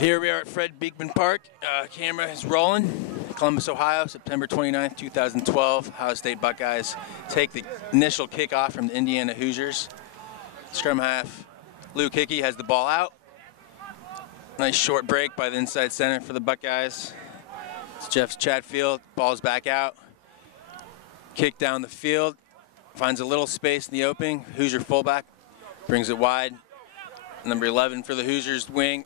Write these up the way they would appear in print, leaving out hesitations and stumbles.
Here we are at Fred Beekman Park. Camera is rolling. Columbus, Ohio, September 29th, 2012. Ohio State Buckeyes take the initial kickoff from the Indiana Hoosiers. Scrum half Luke Hickey has the ball out. Nice short break by the inside center for the Buckeyes. It's Jeff Chatfield. Ball's back out. Kick down the field. Finds a little space in the opening. Hoosier fullback brings it wide. Number 11 for the Hoosiers wing.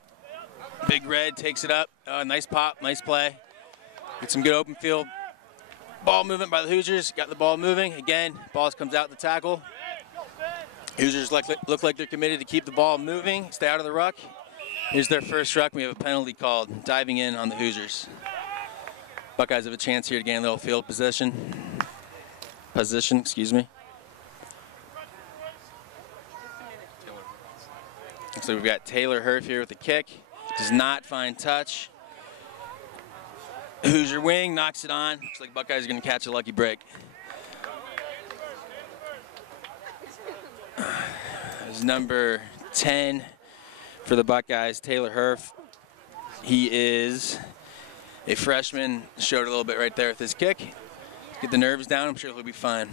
Big Red takes it up. Nice pop, nice play. Get some good open field. Ball movement by the Hoosiers. Got the ball moving. Again, ball comes out the tackle. Hoosiers look like they're committed to keep the ball moving, stay out of the ruck. Here's their first ruck. We have a penalty called, diving in on the Hoosiers. Buckeyes have a chance here to gain a little field position, excuse me. So we've got Taylor Hurf here with the kick. Does not find touch. Hoosier wing knocks it on. Looks like Buckeyes are going to catch a lucky break. There's number 10 for the Buckeyes, Taylor Hurf. He is a freshman. Showed a little bit right there with his kick. Get the nerves down. I'm sure he'll be fine.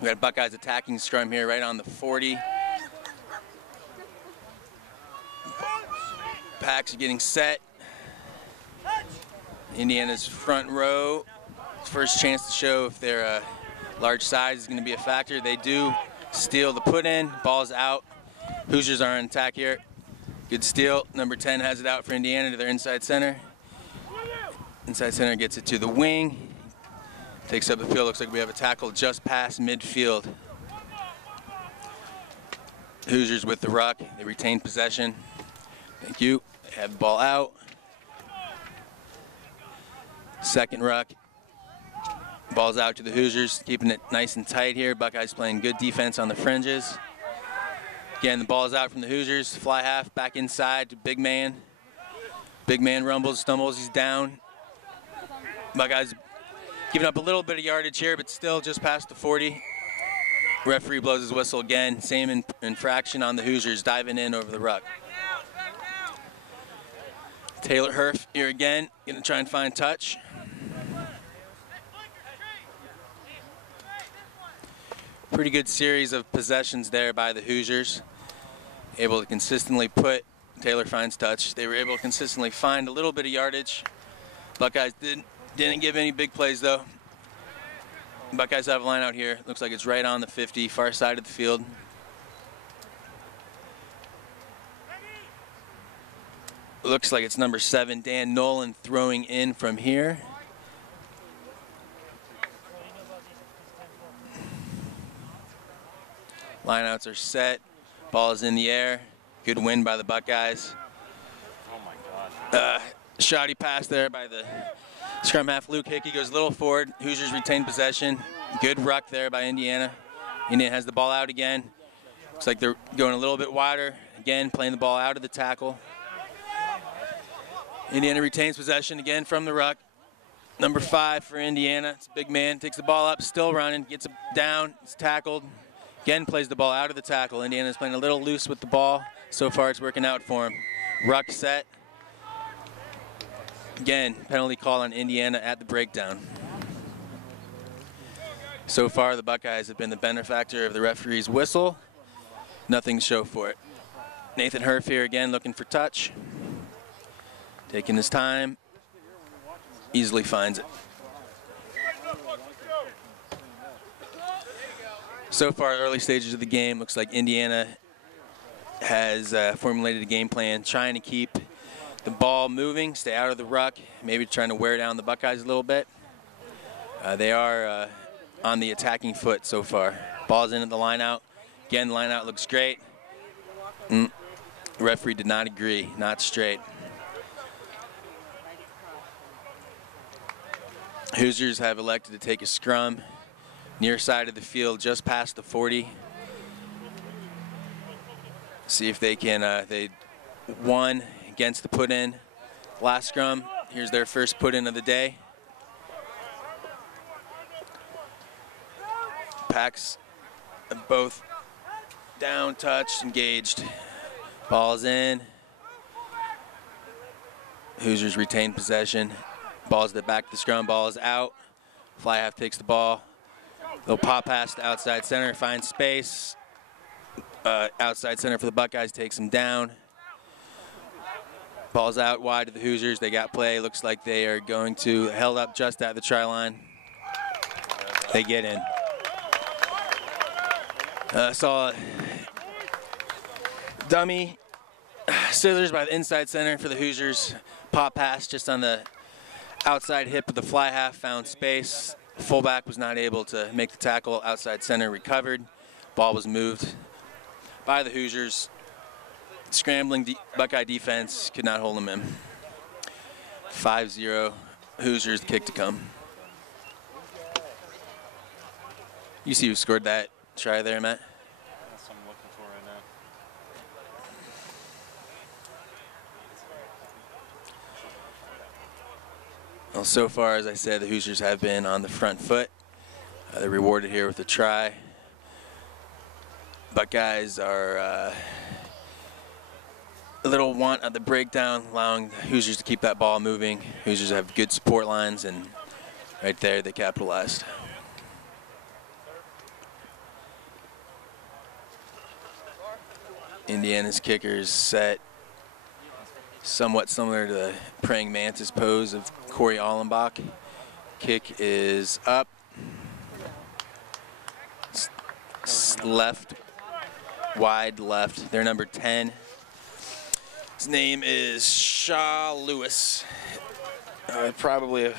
We got Buckeyes attacking scrum here right on the 40. Packs are getting set. Indiana's front row. First chance to show if their large size is going to be a factor. They do steal the put in. Ball's out. Hoosiers are on attack here. Good steal. Number 10 has it out for Indiana to their inside center. Inside center gets it to the wing. Takes up the field. Looks like we have a tackle just past midfield. Hoosiers with the ruck. They retain possession. Thank you. They have the ball out. Second ruck. Ball's out to the Hoosiers, keeping it nice and tight here. Buckeyes playing good defense on the fringes. Again, the ball's out from the Hoosiers. Fly half back inside to big man. Big man rumbles, stumbles, he's down. Buckeyes giving up a little bit of yardage here, but still just past the 40. Referee blows his whistle again. Same infraction on the Hoosiers, diving in over the ruck. Taylor Hurf here again, gonna try and find touch. Pretty good series of possessions there by the Hoosiers. Able to consistently put, Taylor finds touch. They were able to consistently find a little bit of yardage. Buckeyes didn't give any big plays though. Buckeyes have a line out here. Looks like it's right on the 50, far side of the field. Looks like it's number 7, Dan Nolan, throwing in from here. Lineouts are set. Ball is in the air. Good win by the Buckeyes. Oh my God. Shoddy pass there by the scrum half Luke Hickey. Goes a little forward. Hoosiers retain possession. Good ruck there by Indiana. Indiana has the ball out again. Looks like they're going a little bit wider. Again, playing the ball out of the tackle. Indiana retains possession again from the ruck. Number 5 for Indiana. It's a big man. Takes the ball up, still running. Gets it down. It's tackled. Again, plays the ball out of the tackle. Indiana's playing a little loose with the ball. So far, it's working out for him. Ruck set. Again, penalty call on Indiana at the breakdown. So far, the Buckeyes have been the benefactor of the referee's whistle. Nothing to show for it. Nathan Hurf here again, looking for touch. Taking his time. Easily finds it. So far, early stages of the game, looks like Indiana has formulated a game plan, trying to keep the ball moving, stay out of the ruck, maybe trying to wear down the Buckeyes a little bit. They are on the attacking foot so far. Ball's in at the line out. Again, the line out looks great. The referee did not agree, not straight. Hoosiers have elected to take a scrum near side of the field, just past the 40. See if they can, they won against the put-in last scrum. Here's their first put-in of the day. Packs both down, touched, engaged. Ball's in. Hoosiers retain possession. Ball's at the back of the scrum. Ball is out. Fly half takes the ball. They'll pop past the outside center, find space. Outside center for the Buckeyes takes them down. Ball's out wide to the Hoosiers. They got play. Looks like they are going to held up just at the try line. They get in. Saw a dummy scissors by the inside center for the Hoosiers. Pop pass just on the outside hip of the fly half, found space. Fullback was not able to make the tackle. Outside center recovered. Ball was moved by the Hoosiers. Scrambling Buckeye defense could not hold them in. 5-0 Hoosiers, kick to come. You see who scored that try there, Matt? That's what I'm looking for right now. Well, so far, as I said, the Hoosiers have been on the front foot. They're rewarded here with a try. Buckeyes are a little want at the breakdown, allowing the Hoosiers to keep that ball moving. Hoosiers have good support lines, and right there they capitalized. Indiana's kickers set somewhat similar to the praying mantis pose of Corey Allenbach. Kick is up. Left, wide left. They're number 10. His name is Shaw Lewis.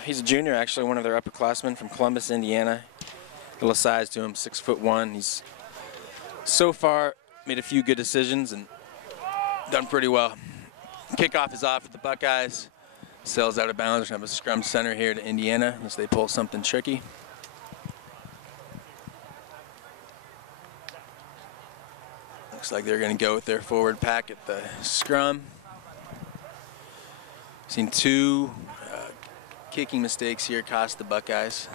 He's a junior, actually, one of their upperclassmen from Columbus, Indiana. Little size to him, 6'1". He's so far made a few good decisions and done pretty well. Kickoff is off for the Buckeyes. Sails out of bounds. We're going to have a scrum center here to Indiana unless they pull something tricky. Looks like they're going to go with their forward pack at the scrum. Seen two kicking mistakes here cost the Buckeyes.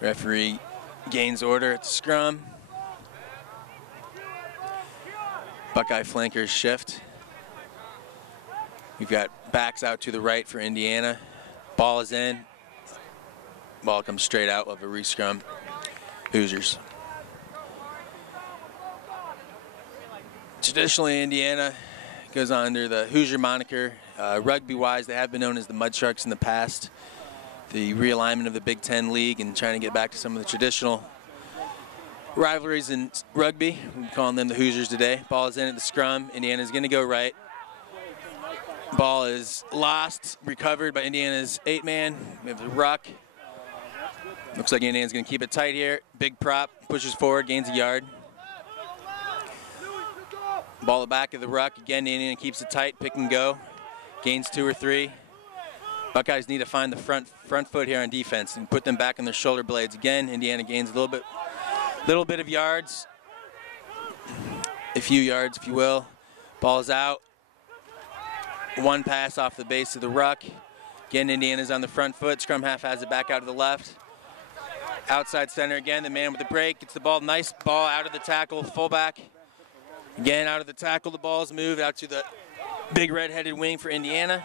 Referee gains order at the scrum. Buckeye flankers shift. We've got backs out to the right for Indiana. Ball is in. Ball comes straight out of a re-scrum. Hoosiers. Traditionally, Indiana goes under the Hoosier moniker. Rugby-wise, they have been known as the Mud Sharks in the past. The realignment of the Big Ten League and trying to get back to some of the traditional rivalries in rugby. We're calling them the Hoosiers today. Ball is in at the scrum. Indiana's going to go right. Ball is lost, recovered by Indiana's 8-man. We have the ruck. Looks like Indiana's going to keep it tight here. Big prop, pushes forward, gains a yard. Ball back of the ruck. Again, Indiana keeps it tight, pick and go. Gains 2 or 3. Buckeyes need to find the front foot here on defense and put them back on their shoulder blades. Again, Indiana gains a little bit of yards, a few yards, if you will. Ball's out. One pass off the base of the ruck. Again, Indiana's on the front foot. Scrum half has it back out to the left. Outside center again. The man with the break gets the ball. Nice ball out of the tackle. Fullback. Again, out of the tackle. The ball's moved out to the big red-headed wing for Indiana.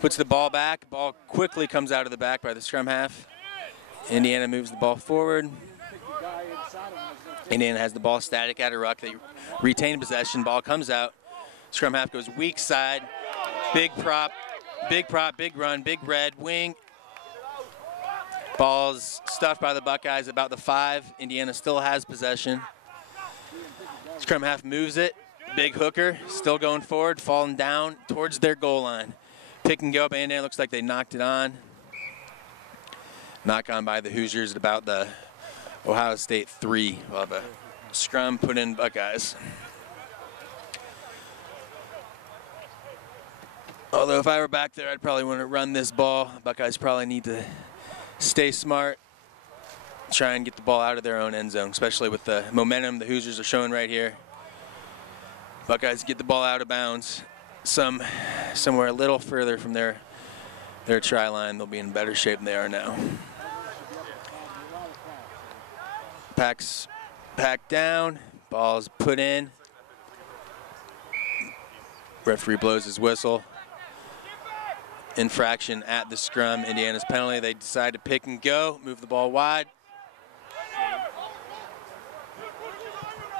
Puts the ball back. Ball quickly comes out of the back by the scrum half. Indiana moves the ball forward. Indiana has the ball static at a ruck. They retain possession. Ball comes out. Scrum half goes weak side. Big prop, big run, big red wing. Ball's stuffed by the Buckeyes about the 5. Indiana still has possession. Scrum half moves it. Big hooker, still going forward, falling down towards their goal line. Pick and go by Indiana. Looks like they knocked it on. Knock on by the Hoosiers at about the Ohio State 3. We'll have a scrum put in Buckeyes. Although if I were back there, I'd probably want to run this ball. Buckeyes probably need to stay smart, try and get the ball out of their own end zone, especially with the momentum the Hoosiers are showing right here. Buckeyes get the ball out of bounds. Somewhere a little further from their try line, they'll be in better shape than they are now. packed down. Ball's put in. Referee blows his whistle. Infraction at the scrum. Indiana's penalty. They decide to pick and go. Move the ball wide.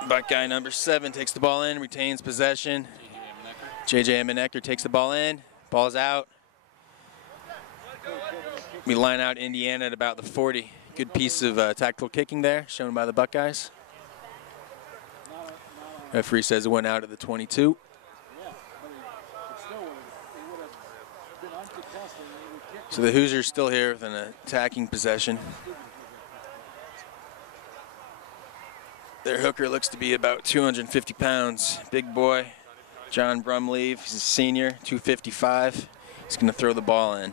Buckeye number 7 takes the ball in, retains possession. J.J. Emanecker takes the ball in. Ball's out. We line out Indiana at about the 40. Good piece of tactical kicking there, shown by the Buckeyes. Referee says it went out at the 22. So the Hoosiers still here with an attacking possession. Their hooker looks to be about 250 pounds. Big boy, John Brumleve. He's a senior, 255. He's going to throw the ball in.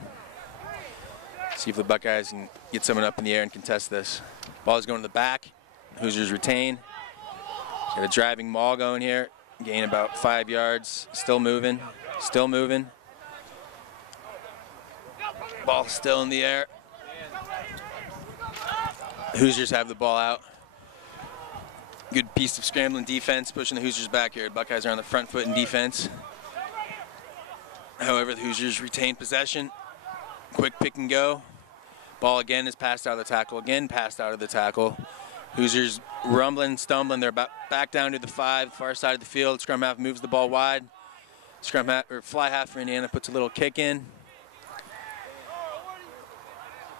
See if the Buckeyes can get someone up in the air and contest this. Ball is going to the back. Hoosiers retain. Got a driving maul going here. Gain about 5 yards. Still moving. Still moving. Ball still in the air. Hoosiers have the ball out. Good piece of scrambling defense, pushing the Hoosiers back here. Buckeyes are on the front foot in defense. However, the Hoosiers retain possession. Quick pick and go. Ball again is passed out of the tackle. Again passed out of the tackle. Hoosiers rumbling, stumbling. They're about back down to the 5, far side of the field. Scrum half moves the ball wide. Scrum half, or fly half for Indiana, puts a little kick in.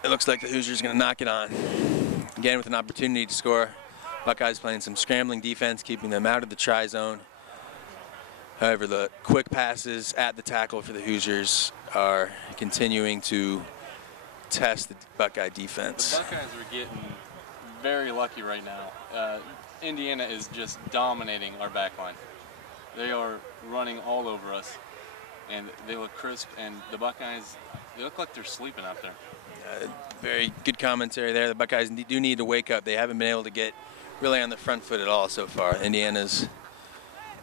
It looks like the Hoosiers are going to knock it on. Again with an opportunity to score. Buckeyes playing some scrambling defense, keeping them out of the try zone. However, the quick passes at the tackle for the Hoosiers are continuing to test the Buckeye defense. The Buckeyes are getting very lucky right now. Indiana is just dominating our back line. They are running all over us, and they look crisp, and the Buckeyes, they look like they're sleeping out there. Very good commentary there. The Buckeyes do need to wake up. They haven't been able to get really on the front foot at all so far. Indiana's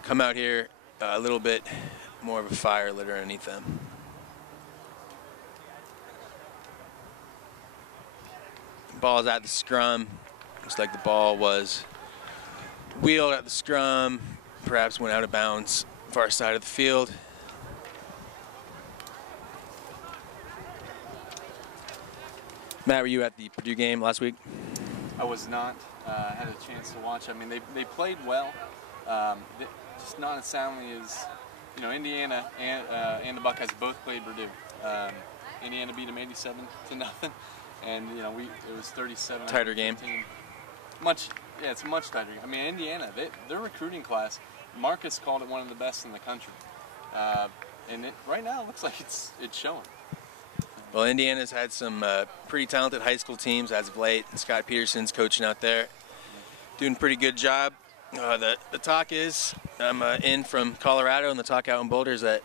come out here a little bit more of a fire lit underneath them. Ball's at the scrum. Looks like the ball was wheeled at the scrum, perhaps went out of bounds far side of the field. Matt, were you at the Purdue game last week? I was not. Had a chance to watch. I mean, they played well, just not as soundly as, you know, Indiana and the Buckeyes both played Purdue. Indiana beat them 87-0, and you know it was 37. Tighter game. It's a much tighter game. I mean, Indiana, their recruiting class, Marcus called it one of the best in the country, and right now it looks like it's showing. Well, Indiana's had some pretty talented high school teams as of late. Scott Peterson's coaching out there, doing a pretty good job. The talk is, I'm in from Colorado, and the talk out in Boulder is that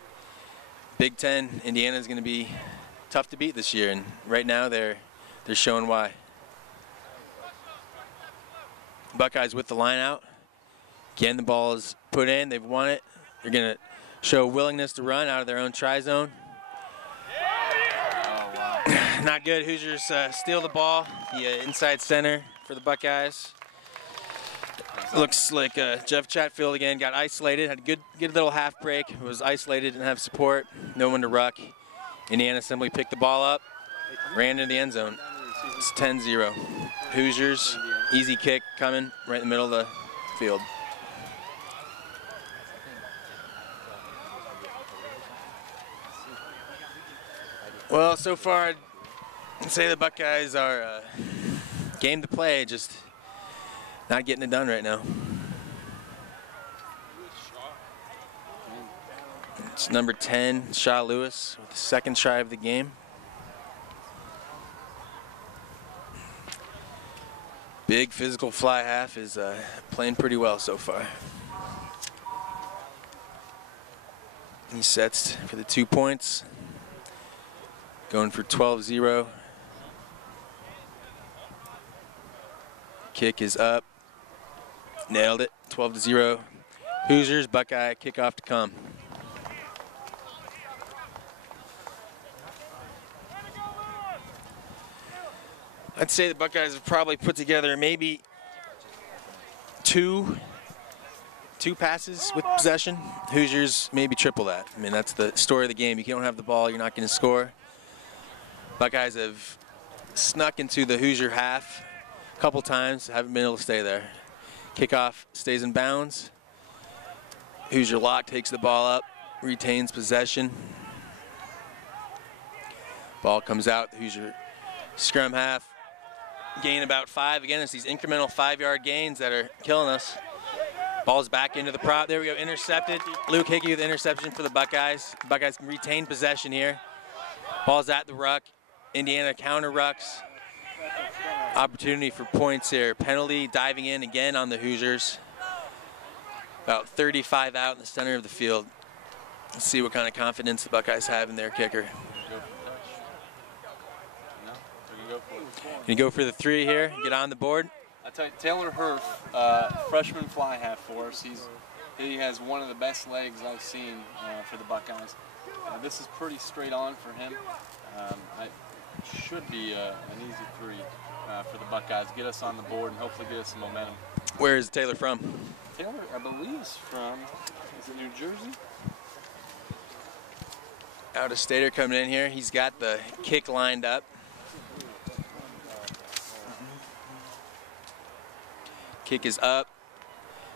Big Ten, Indiana's going to be tough to beat this year, and right now they're showing why. Buckeyes with the line out. Again, the ball is put in. They've won it. They're going to show willingness to run out of their own try zone. Not good. Hoosiers steal the ball. The inside center for the Buckeyes. Looks like Jeff Chatfield again got isolated. Had a good little half break. Was isolated, didn't have support. No one to ruck. Indiana simply picked the ball up, ran into the end zone. It's 10-0. Hoosiers, easy kick coming right in the middle of the field. Well, so far, I'd say the Buckeyes are game to play, just not getting it done right now. It's number 10, Shaw Lewis, with the second try of the game. Big physical fly half is playing pretty well so far. He sets for the 2 points. Going for 12-0. Kick is up. Nailed it. 12-0. Hoosiers, Buckeye, kickoff to come. I'd say the Buckeyes have probably put together maybe two passes with possession. Hoosiers maybe triple that. I mean, that's the story of the game. If you don't have the ball, you're not going to score. Buckeyes have snuck into the Hoosier half a couple times, haven't been able to stay there. Kickoff stays in bounds. Hoosier lock takes the ball up, retains possession. Ball comes out, the Hoosier scrum half. Gain about 5. Again, it's these incremental 5-yard gains that are killing us. Ball's back into the prop. There we go, intercepted. Luke Hickey with interception for the Buckeyes. Buckeyes can retain possession here. Ball's at the ruck. Indiana counter rucks. Opportunity for points here. Penalty diving in again on the Hoosiers. About 35 out in the center of the field. Let's see what kind of confidence the Buckeyes have in their kicker. Can you go for the 3 here? Get on the board. I tell you, Taylor Hurf, freshman fly half for us. He has one of the best legs I've seen for the Buckeyes. This is pretty straight on for him. It should be an easy 3 for the Buckeyes. Get us on the board and hopefully get us some momentum. Where is Taylor from? Taylor, I believe, is from, is it New Jersey? Out-of-stater coming in here. He's got the kick lined up. Kick is up.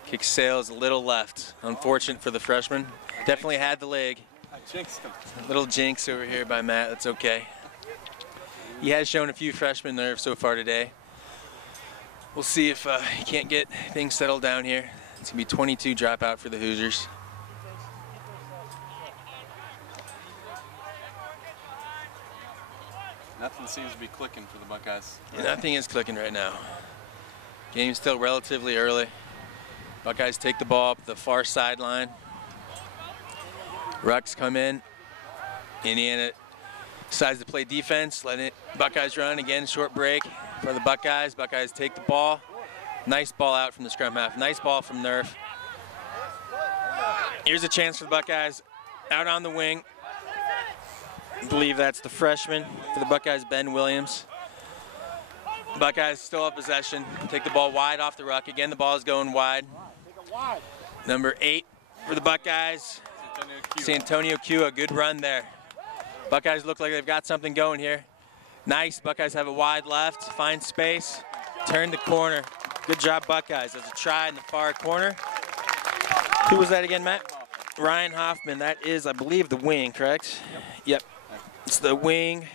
Kick sails a little left. Unfortunate for the freshman. Definitely had the leg. I jinxed him. Little jinx over here by Matt. That's okay. He has shown a few freshman nerve so far today. We'll see if he can't get things settled down here. It's going to be 22 dropout for the Hoosiers. Nothing seems to be clicking for the Buckeyes. Yeah, nothing is clicking right now. Game's still relatively early. Buckeyes take the ball up the far sideline. Rucks come in. Indiana decides to play defense, letting it Buckeyes run again. Short break for the Buckeyes. Buckeyes take the ball. Nice ball out from the scrum half. Nice ball from Nerf. Here's a chance for the Buckeyes. Out on the wing. I believe that's the freshman for the Buckeyes, Ben Williams. Buckeyes still have possession. Take the ball wide off the ruck. Again, the ball is going wide. Number 8 for the Buckeyes. Santonio Q, a good run there. Buckeyes look like they've got something going here. Nice, Buckeyes have a wide left, find space, turn the corner. Good job, Buckeyes. There's a try in the far corner. Who was that again, Matt? Ryan Hoffman. That is, I believe, the wing, correct? Yep. It's the wing.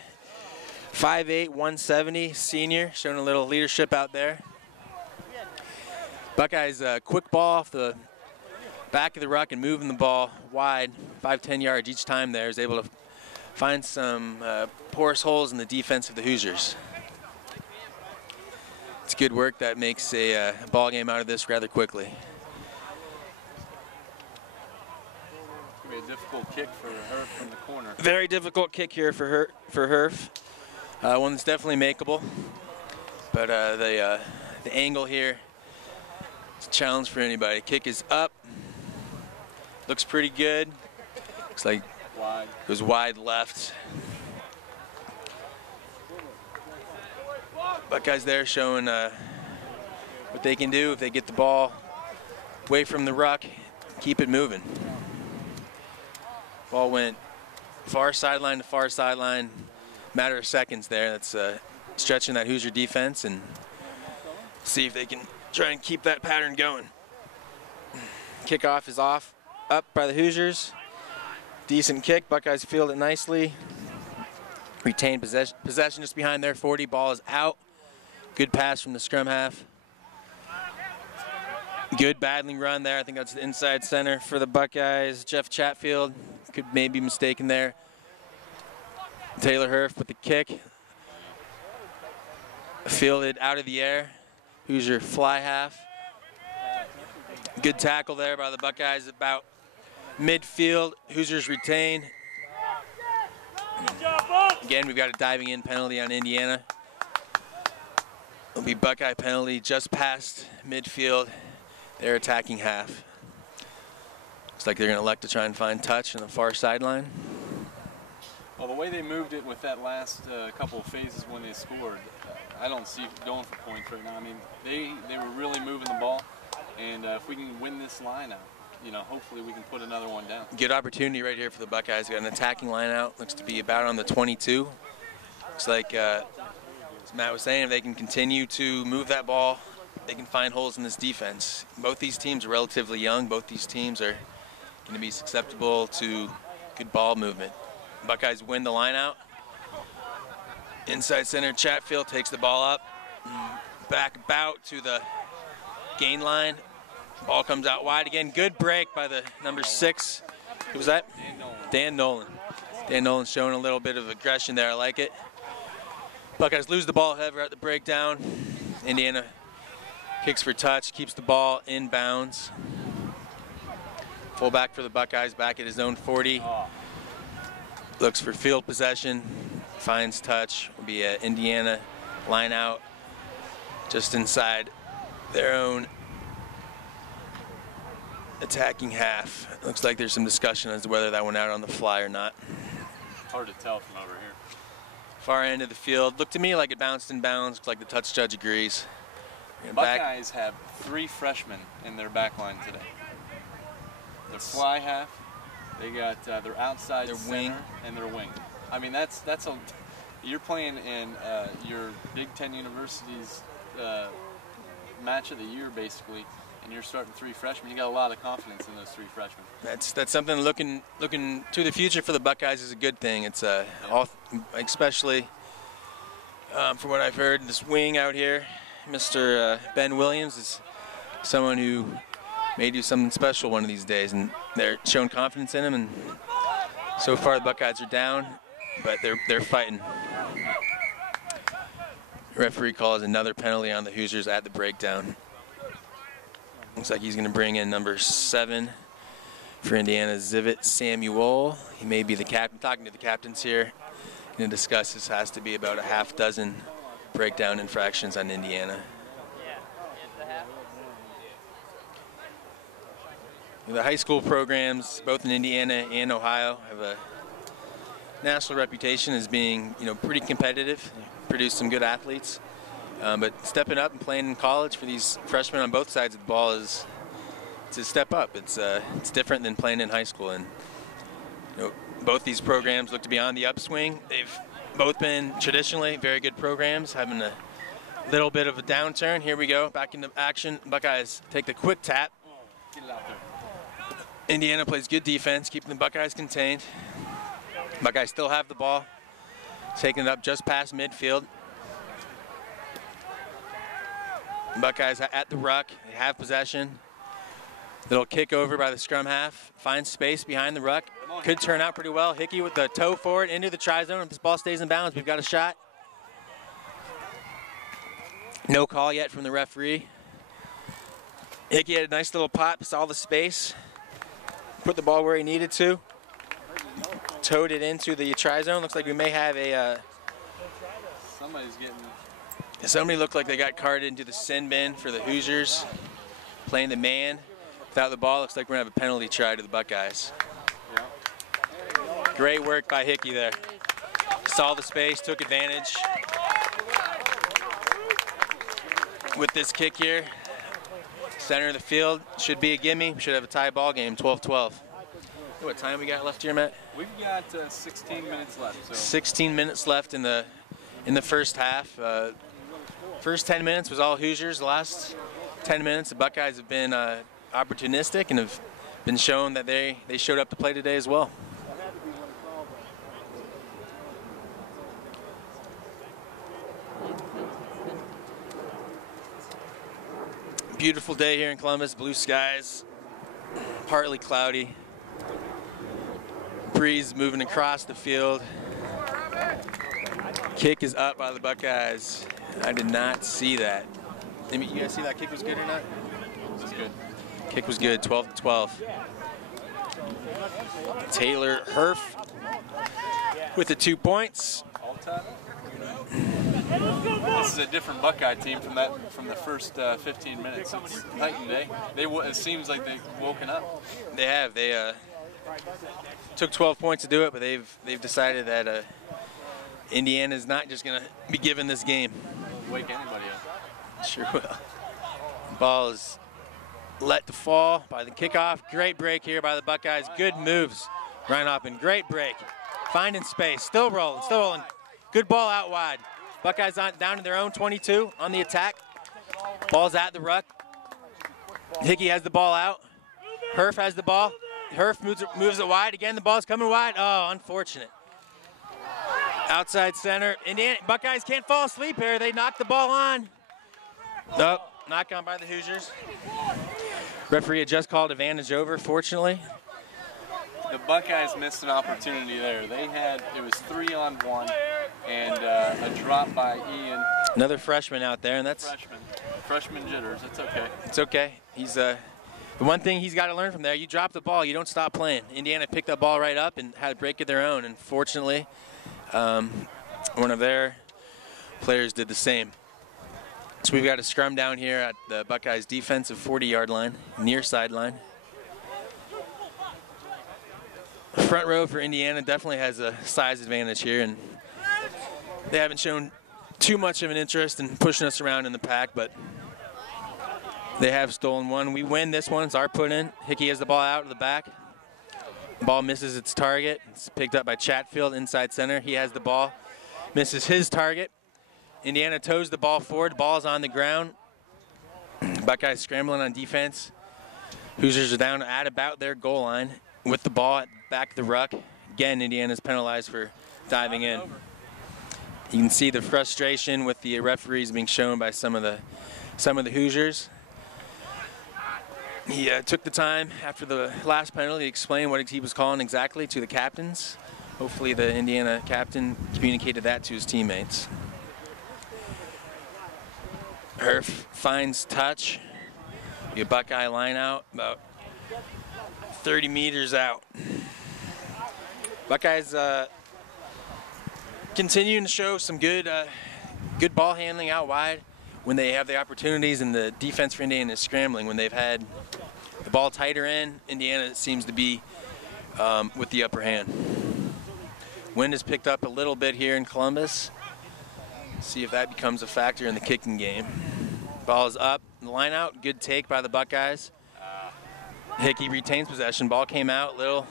5'8", 170, senior, showing a little leadership out there. Buckeyes, quick ball off the back of the ruck and moving the ball wide, 5-10 yards each time there, is able to find some porous holes in the defense of the Hoosiers. It's good work that makes a ball game out of this rather quickly. It's going to be a difficult kick for Hurf from the corner. Very difficult kick here for Hurf. One that's definitely makeable, but the angle here is a challenge for anybody. Kick is up, looks pretty good. Looks like it goes wide left. Buckeyes there showing what they can do if they get the ball away from the ruck, keep it moving. Ball went far sideline to far sideline. Matter of seconds there. That's stretching that Hoosier defense and see if they can try and keep that pattern going. Kickoff is off, up by the Hoosiers. Decent kick. Buckeyes field it nicely. Retain possession just behind their 40. Ball is out. Good pass from the scrum half. Good battling run there. I think that's the inside center for the Buckeyes. Jeff Chatfield could maybe be mistaken there. Taylor Hurf with the kick. Fielded out of the air. Hoosier fly half. Good tackle there by the Buckeyes about midfield. Hoosiers retain. Again, we've got a diving in penalty on Indiana. It'll be Buckeye penalty just past midfield. They're attacking half. Looks like they're going to elect to try and find touch on the far sideline. Well, the way they moved it with that last couple of phases when they scored, I don't see going for points right now. I mean, they were really moving the ball, And if we can win this line out, you know, hopefully we can put another one down. Good opportunity right here for the Buckeyes. Got an attacking line out. Looks to be about on the 22. Looks like, as Matt was saying, if they can continue to move that ball, they can find holes in this defense. Both these teams are relatively young. Both these teams are going to be susceptible to good ball movement. Buckeyes win the line out. Inside center, Chatfield takes the ball up. Back about to the gain line. Ball comes out wide again. Good break by the number 6. Who was that? Dan Nolan. Dan Nolan showing a little bit of aggression there. I like it. Buckeyes lose the ball, however, at the breakdown. Indiana kicks for touch, keeps the ball in bounds. Fullback for the Buckeyes back at his own 40. Looks for field possession. Finds touch. Will be an Indiana line out just inside their own attacking half. Looks like there's some discussion as to whether that went out on the fly or not. Hard to tell from over here. Far end of the field. Looked to me like it bounced in bounds. Looks like the touch judge agrees. Buckeyes have 3 freshmen in their back line today. Their fly half, they got their outside center wing, and their wing. I mean, that's a. You're playing in your Big Ten university's match of the year, basically, and you're starting 3 freshmen. You got a lot of confidence in those 3 freshmen. That's something looking to the future for the Buckeyes is a good thing. It's especially from what I've heard, this wing out here, Mr. Ben Williams, is someone who may do something special one of these days, and they're showing confidence in him. And so far, the Buckeyes are down, but they're fighting. The referee calls another penalty on the Hoosiers at the breakdown. Looks like he's going to bring in number 7 for Indiana, Zivit Samuel. He may be the captain. Talking to the captains here, going to discuss this. Has to be about a half dozen breakdown infractions on Indiana. The high school programs, both in Indiana and Ohio, have a national reputation as being, pretty competitive. Produce some good athletes, but stepping up and playing in college for these freshmen on both sides of the ball it's a step up. It's different than playing in high school, and both these programs look to be on the upswing. They've both been traditionally very good programs, having a little bit of a downturn. Here we go, back into action. Buckeyes take the quick tap. Get it out there. Indiana plays good defense, keeping the Buckeyes contained. Buckeyes still have the ball, taking it up just past midfield. Buckeyes at the ruck, they have possession. Little kick over by the scrum half, finds space behind the ruck. Could turn out pretty well. Hickey with the toe forward into the try zone. If this ball stays in bounds, we've got a shot. No call yet from the referee. Hickey had a nice little pop, saw the space, put the ball where he needed to, towed it into the try zone. Looks like we may have a somebody looked like they got carted into the sin bin for the Hoosiers, playing the man without the ball. Looks like we're gonna have a penalty try to the Buckeyes. Great work by Hickey there. Saw the space, took advantage with this kick here. Center of the field, should be a gimme. Should have a tie ball game, 12-12. What time we got left here, Matt? We've got 16 minutes left. So. 16 minutes left in the first half. First 10 minutes was all Hoosiers. The last 10 minutes, the Buckeyes have been opportunistic and have been shown that they showed up to play today as well. Beautiful day here in Columbus, blue skies, partly cloudy. Breeze moving across the field. Kick is up by the Buckeyes. I did not see that. You guys see that kick was good or not? It was good. Kick was good, 12-12. Taylor Herf with the 2 points. All time. This is a different Buckeye team from the first 15 minutes. It's night and day. It seems like they've woken up. They have. They took 12 points to do it, but they've decided that Indiana's not just going to be given this game. Wake anybody up. Sure will. Ball is let the fall by the kickoff. Great break here by the Buckeyes. Good moves. Ryan Hoffman, great break. Finding space, still rolling, still rolling. Good ball out wide. Buckeyes down to their own 22 on the attack. Ball's at the ruck. Hickey has the ball out. Herf has the ball. Herf moves it wide. Again, the ball's coming wide. Oh, unfortunate. Outside center. Buckeyes can't fall asleep here. They knock the ball on. Nope, knock on by the Hoosiers. Referee had just called advantage over, fortunately. The Buckeyes missed an opportunity there. They had, it was 3-on-1 and a drop by Ian. Another freshman out there, and that's... Freshman jitters, it's okay. It's okay. He's the one thing he's got to learn from there, you drop the ball, you don't stop playing. Indiana picked that ball right up and had a break of their own, and fortunately, one of their players did the same. So we've got a scrum down here at the Buckeyes defensive 40-yard line, near sideline. Front row for Indiana definitely has a size advantage here, and they haven't shown too much of an interest in pushing us around in the pack, but they have stolen one. We win this one. It's our put in. Hickey has the ball out of the back. Ball misses its target. It's picked up by Chatfield, inside center. He has the ball, misses his target. Indiana toes the ball forward. Ball's on the ground. Buckeyes scrambling on defense. Hoosiers are down at about their goal line with the ball at the back of the ruck. Again, Indiana's penalized for diving in. You can see the frustration with the referees being shown by some of the Hoosiers. He took the time after the last penalty to explain what he was calling exactly to the captains. Hopefully the Indiana captain communicated that to his teammates. Herf finds touch. A Buckeye line out about 30 meters out. Buckeyes continuing to show some good ball handling out wide when they have the opportunities, and the defense for Indiana is scrambling. When they've had the ball tighter in, Indiana seems to be with the upper hand. Wind has picked up a little bit here in Columbus. See if that becomes a factor in the kicking game. Ball is up, the line out, good take by the Buckeyes. Hickey retains possession. Ball came out, little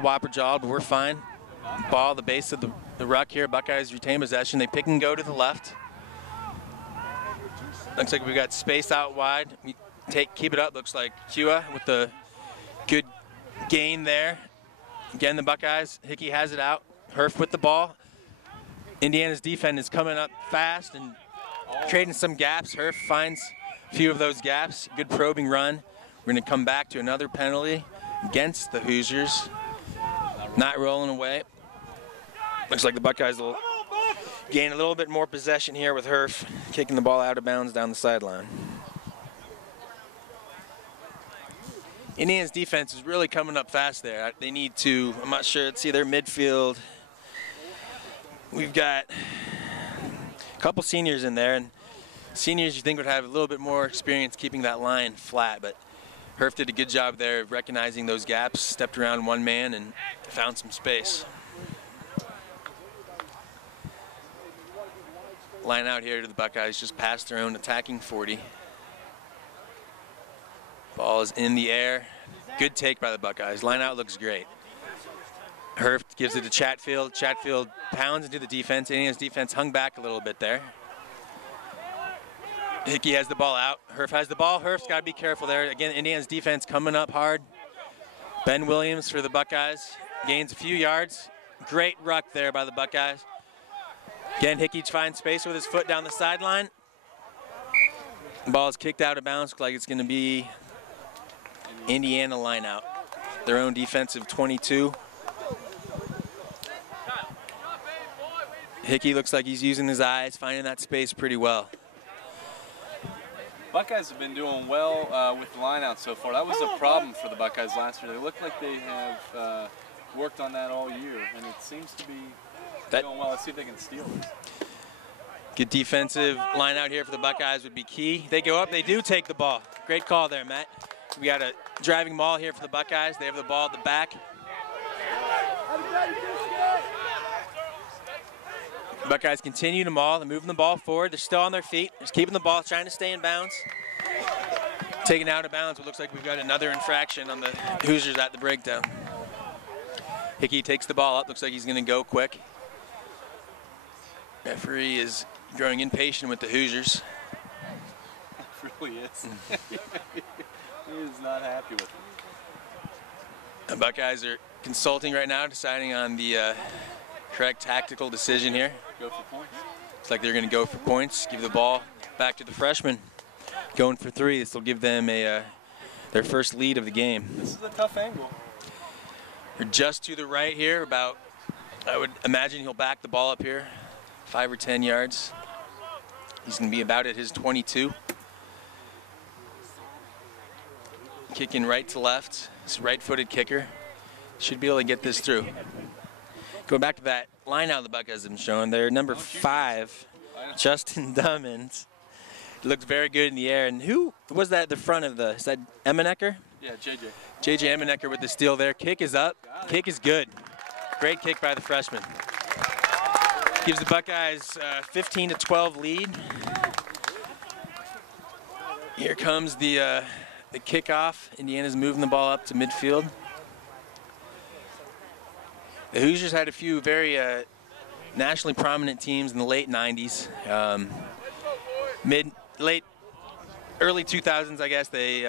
whopper jawed, but we're fine. Ball, the base of the ruck here. Buckeyes retain possession. They pick and go to the left. Looks like we got space out wide. We keep it up. Looks like Kua with the good gain there. Again, the Buckeyes. Hickey has it out. Herf with the ball. Indiana's defense is coming up fast and creating some gaps. Herf finds a few of those gaps. Good probing run. We're going to come back to another penalty against the Hoosiers. Not rolling away. Looks like the Buckeyes will gain a little bit more possession here with Herf kicking the ball out of bounds down the sideline. Indiana's defense is really coming up fast there. They need to, I'm not sure, let's see their midfield. We've got a couple seniors in there, and seniors you think would have a little bit more experience keeping that line flat, but Herf did a good job there of recognizing those gaps, stepped around one man and found some space. Line out here to the Buckeyes just past their own attacking 40. Ball is in the air. Good take by the Buckeyes. Line out looks great. Herf gives it to Chatfield. Chatfield pounds into the defense. Indiana's defense hung back a little bit there. Hickey has the ball out. Herf has the ball. Herf's got to be careful there. Again, Indiana's defense coming up hard. Ben Williams for the Buckeyes gains a few yards. Great ruck there by the Buckeyes. Again, Hickey finds space with his foot down the sideline. Ball is kicked out of bounds. Looks like it's going to be Indiana line out. Their own defensive 22. Hickey looks like he's using his eyes, finding that space pretty well. Buckeyes have been doing well with the line out so far. That was a problem for the Buckeyes last year. They look like they have worked on that all year, and it seems to be going well. Let's see if they can steal this. Good defensive line out here for the Buckeyes would be key. They go up, they do take the ball. Great call there, Matt. We got a driving ball here for the Buckeyes. They have the ball at the back. Buckeyes continue to maul. They're moving the ball forward. They're still on their feet. They're just keeping the ball, trying to stay in bounds. Taken out of bounds, it looks like we've got another infraction on the Hoosiers at the breakdown. Hickey takes the ball up, looks like he's going to go quick. Referee is growing impatient with the Hoosiers. It really is. He is not happy with it. The Buckeyes are consulting right now, deciding on the correct tactical decision here. Go for points. Looks like they're going to go for points, give the ball back to the freshman. Going for three. This will give them their first lead of the game. This is a tough angle. They're just to the right here, about, I would imagine he'll back the ball up here, 5 or 10 yards. He's going to be about at his 22. Kicking right to left. It's a right-footed kicker. Should be able to get this through. Going back to that line out the Buckeyes have been showing, their number 5, Justin Dummins, looked very good in the air. And who was that at the front of the, is that Emenecker? Yeah, JJ. JJ Emenecker with the steal there. Kick is up. Kick is good. Great kick by the freshman. Gives the Buckeyes 15-12 lead. Here comes the kickoff. Indiana's moving the ball up to midfield. The Hoosiers had a few very nationally prominent teams in the late 90s. Early 2000s, I guess, they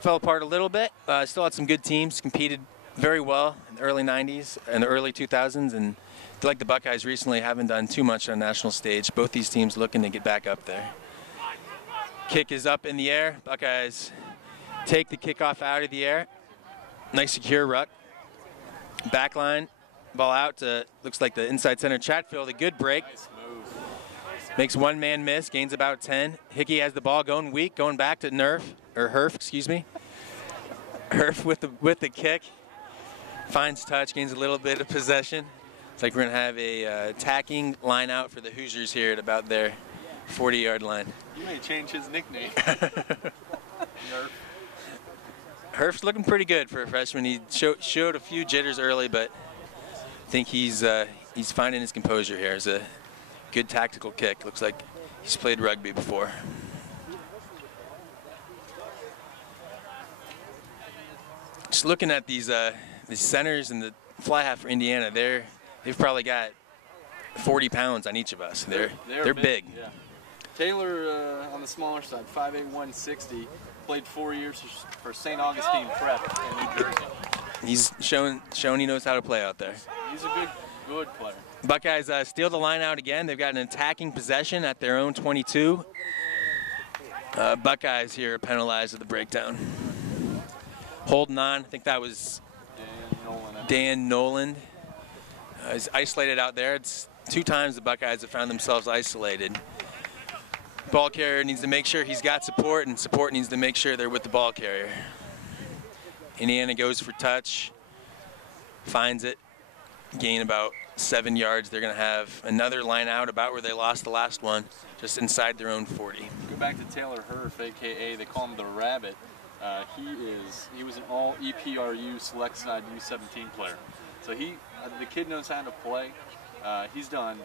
fell apart a little bit. Still had some good teams, competed very well in the early 90s and the early 2000s, and like the Buckeyes recently haven't done too much on the national stage. Both these teams looking to get back up there. Kick is up in the air. Buckeyes take the kickoff out of the air. Nice secure ruck. Back line, ball out to, looks like the inside center Chatfield, a good break. Nice move. Makes one man miss, gains about 10. Hickey has the ball going weak, going back to Herf, excuse me. Herf with the kick. Finds touch, gains a little bit of possession. It's like we're gonna have a attacking line out for the Hoosiers here at about their 40-yard line. He may change his nickname. Herf's looking pretty good for a freshman. He showed a few jitters early, but I think he's finding his composure here. It's a good tactical kick. Looks like he's played rugby before. Just looking at these centers and the fly half for Indiana, they've probably got 40 pounds on each of us. They're big. Yeah. Taylor on the smaller side, 5'8", 160. Played 4 years for St. Augustine Prep in New Jersey. He's shown he knows how to play out there. He's a good player. Buckeyes steal the line out again. They've got an attacking possession at their own 22. Buckeyes here penalized at the breakdown. Holding on, I think that was Dan Noland. He's isolated out there. It's 2 times the Buckeyes have found themselves isolated. Ball carrier needs to make sure he's got support, and support needs to make sure they're with the ball carrier. Indiana goes for touch, finds it, gain about 7 yards. They're going to have another line out about where they lost the last one, just inside their own 40. Go back to Taylor Herf, a.k.a. they call him the Rabbit. He was an all EPRU select side U17 player. So the kid knows how to play. He's done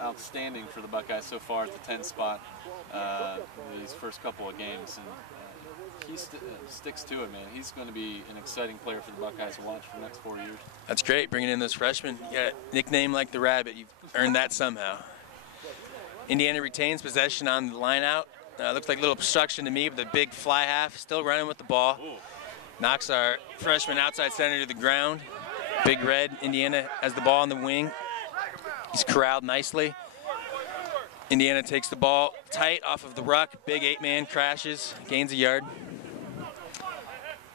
outstanding for the Buckeyes so far at the 10 spot these first couple of games, and he sticks to it, man. He's going to be an exciting player for the Buckeyes to watch for the next 4 years. That's great, bringing in those freshmen. You got a nickname like the Rabbit. You've earned that somehow. Indiana retains possession on the line out. Looks like a little obstruction to me with a big fly half. Still running with the ball. Ooh. Knocks our freshman outside center to the ground. Big Red, Indiana has the ball on the wing. He's corralled nicely. Indiana takes the ball tight off of the ruck. Big 8-man crashes, gains a yard.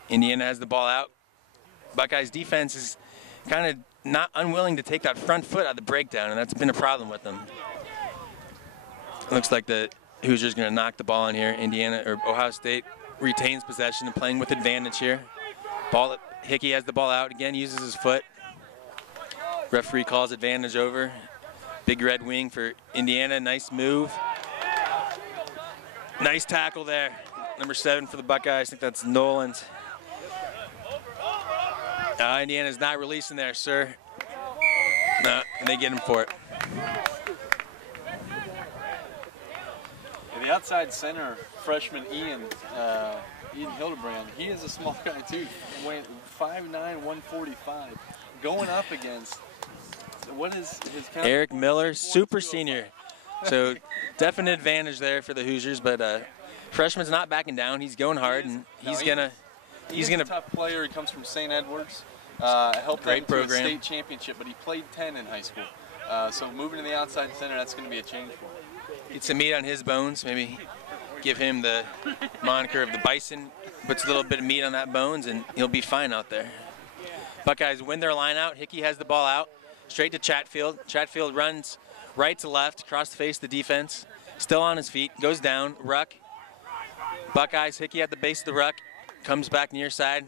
Indiana has the ball out. Buckeyes defense is kind of not unwilling to take that front foot out of the breakdown, and that's been a problem with them. Looks like the Hoosiers going to knock the ball in here. Indiana or Ohio State retains possession and playing with advantage here. Hickey has the ball out again, uses his foot. Referee calls advantage over. Big red wing for Indiana, nice move. Nice tackle there. Number 7 for the Buckeyes, I think that's Noland. Indiana's not releasing there, sir. No, and they get him for it. The outside center, freshman Ian Hildebrand, he is a small guy too. Went 5'9", 145, going up against, what is his count? Eric Miller, super senior. So definite advantage there for the Hoosiers, but freshman's not backing down. He's going hard, and he's gonna a tough player. He comes from St. Edwards. Helped them to a state championship, but he played 10 in high school. So moving to the outside center, that's going to be a change for him. Get some meat on his bones. Maybe give him the moniker of the Bison. Puts a little bit of meat on that bones, and he'll be fine out there. Buckeyes win their line out. Hickey has the ball out, straight to Chatfield. Chatfield runs right to left, across the face of the defense. Still on his feet, goes down, ruck. Buckeyes, Hickey at the base of the ruck, comes back near side,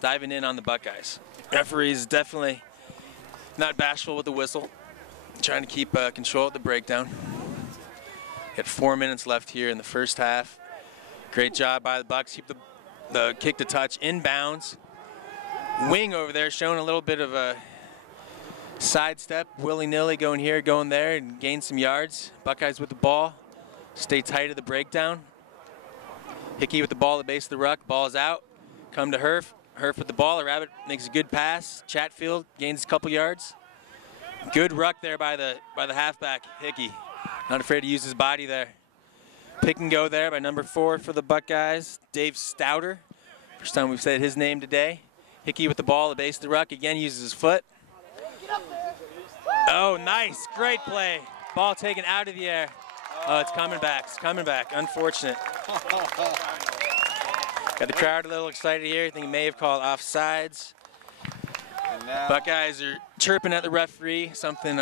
diving in on the Buckeyes. Referee's definitely not bashful with the whistle, trying to keep control at the breakdown. Got 4 minutes left here in the first half. Great job by the Bucks. Keep the kick to touch inbounds. Wing over there showing a little bit of a sidestep, willy-nilly going here, going there, and gain some yards. Buckeyes with the ball. Stay tight at the breakdown. Hickey with the ball at the base of the ruck. Ball's out. Come to Herf. Herf with the ball. The Rabbit makes a good pass. Chatfield gains a couple yards. Good ruck there by the halfback, Hickey. Not afraid to use his body there. Pick and go there by number 4 for the Buckeyes, Dave Stouter. First time we've said his name today. Hickey with the ball at the base of the ruck. Again, uses his foot. Oh, nice. Great play. Ball taken out of the air. Oh, it's coming back. It's coming back. Unfortunate. Got the crowd a little excited here. I think he may have called offsides. Buckeyes are chirping at the referee. Something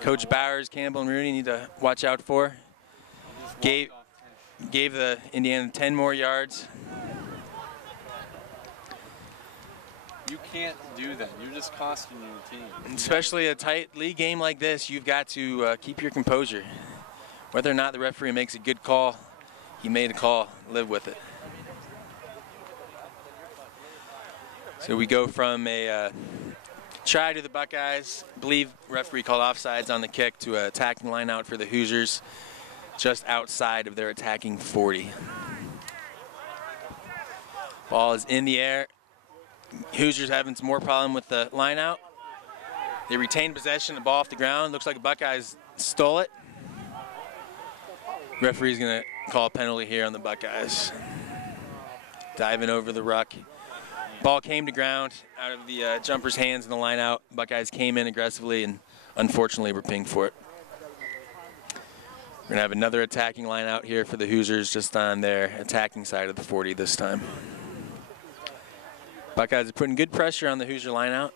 Coach Bowers, Campbell, and Rooney need to watch out for. Gave the Indiana 10 more yards. You can't do that. You're just costing your team. Especially a tight league game like this, you've got to keep your composure. Whether or not the referee makes a good call, he made a call. Live with it. So we go from a try to the Buckeyes. I believe referee called offsides on the kick to an attacking line out for the Hoosiers, just outside of their attacking 40. Ball is in the air. Hoosiers having some more problem with the line out. They retain possession, the ball off the ground. Looks like the Buckeyes stole it. Referee's gonna call a penalty here on the Buckeyes. Diving over the ruck. Ball came to ground out of the jumper's hands in the line out. Buckeyes came in aggressively and unfortunately were pinged for it. We're gonna have another attacking line out here for the Hoosiers, just on their attacking side of the 40 this time. Buckeyes are putting good pressure on the Hoosier line out.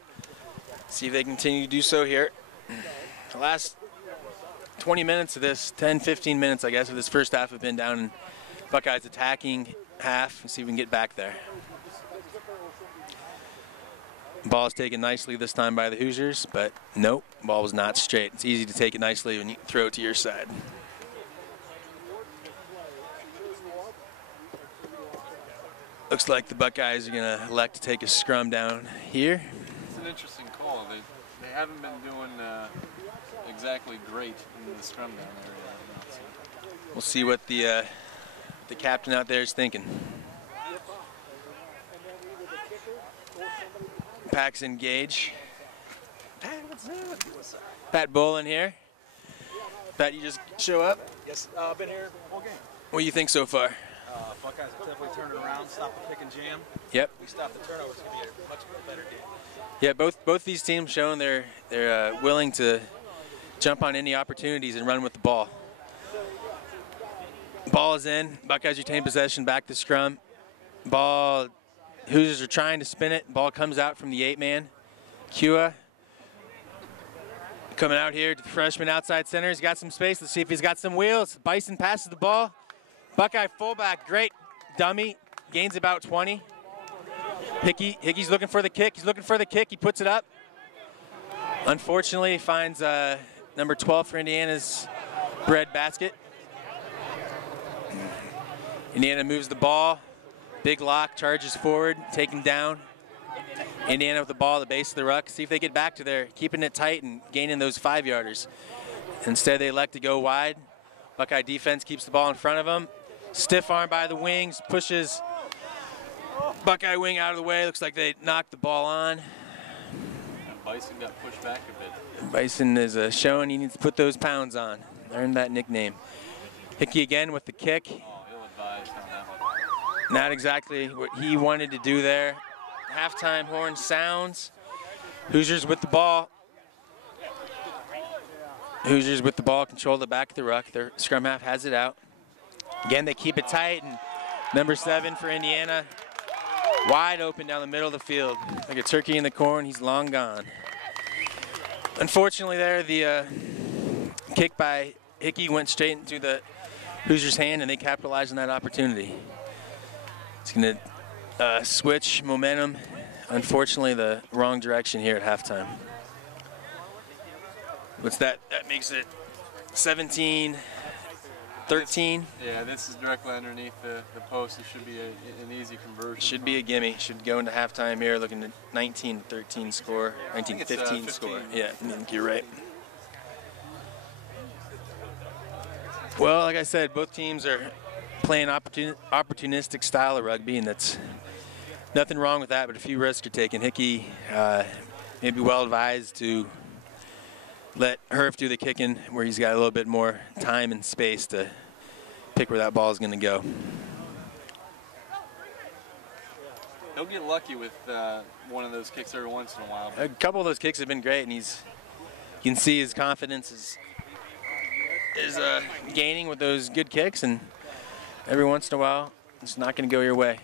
See if they continue to do so here. The last 20 minutes of this, 10, 15 minutes, I guess, of this first half have been down in Buckeyes attacking half. See if we can get back there. Ball is taken nicely this time by the Hoosiers, but nope, ball was not straight. It's easy to take it nicely when you throw it to your side. Looks like the Buckeyes are going to elect to take a scrum down here. It's an interesting call. They haven't been doing exactly great in the scrum down there yet. So. We'll see what the captain out there is thinking. Packs engage. Pat, what's up? Pat Bolin here. Pat, you just show up? Yes, I've been here all game. What do you think so far? Buckeyes have definitely turned it around, stopped the pick and jam. Yep. We stopped the turnovers. It's going to be a much better game. Yeah, both these teams showing they're willing to jump on any opportunities and run with the ball. Ball is in. Buckeyes retain possession. Back to scrum. Ball. Hoosiers are trying to spin it. Ball comes out from the 8-man. Kua coming out here to the freshman outside center. He's got some space. Let's see if he's got some wheels. Bison passes the ball. Buckeye fullback, great dummy. Gains about 20. Hickey's looking for the kick. He's looking for the kick. He puts it up. Unfortunately, finds number 12 for Indiana's bread basket. Indiana moves the ball. Big lock, charges forward, taken down. Indiana with the ball at the base of the ruck. See if they get back to there, keeping it tight and gaining those 5-yarders. Instead, they elect to go wide. Buckeye defense keeps the ball in front of them. Stiff arm by the wings, pushes Buckeye wing out of the way. Looks like they knocked the ball on. And Bison got pushed back a bit. Bison is showing he needs to put those pounds on. Earned that nickname. Hickey again with the kick. Oh, ill-advised on that one. Not exactly what he wanted to do there. Halftime horn sounds. Hoosiers with the ball. Hoosiers with the ball, control the back of the ruck. Their scrum half has it out. Again, they keep it tight, and number 7 for Indiana, wide open down the middle of the field. Like a turkey in the corn, he's long gone. Unfortunately there, the kick by Hickey went straight into the Hoosiers' hand, and they capitalized on that opportunity. It's going to switch momentum, unfortunately, the wrong direction here at halftime. What's that? That makes it 17-13. Yeah, this is directly underneath the post. It should be an easy conversion. Should be a gimme. Should go into halftime here looking at 19-13 score, 19-15 score. Yeah, I think you're right. Well, like I said, both teams are playing opportunistic style of rugby, and that's nothing wrong with that, but a few risks are taken. Hickey may be well advised to let Herf do the kicking where he's got a little bit more time and space to pick where that ball is going to go. He'll get lucky with one of those kicks every once in a while. A couple of those kicks have been great, and you can see his confidence is gaining with those good kicks, and every once in a while, it's not going to go your way.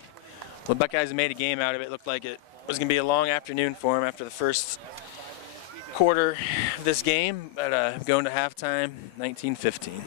Well, the Buckeyes have made a game out of it. Looked like it was going to be a long afternoon for him after the first quarter of this game, but going to halftime, 19-15.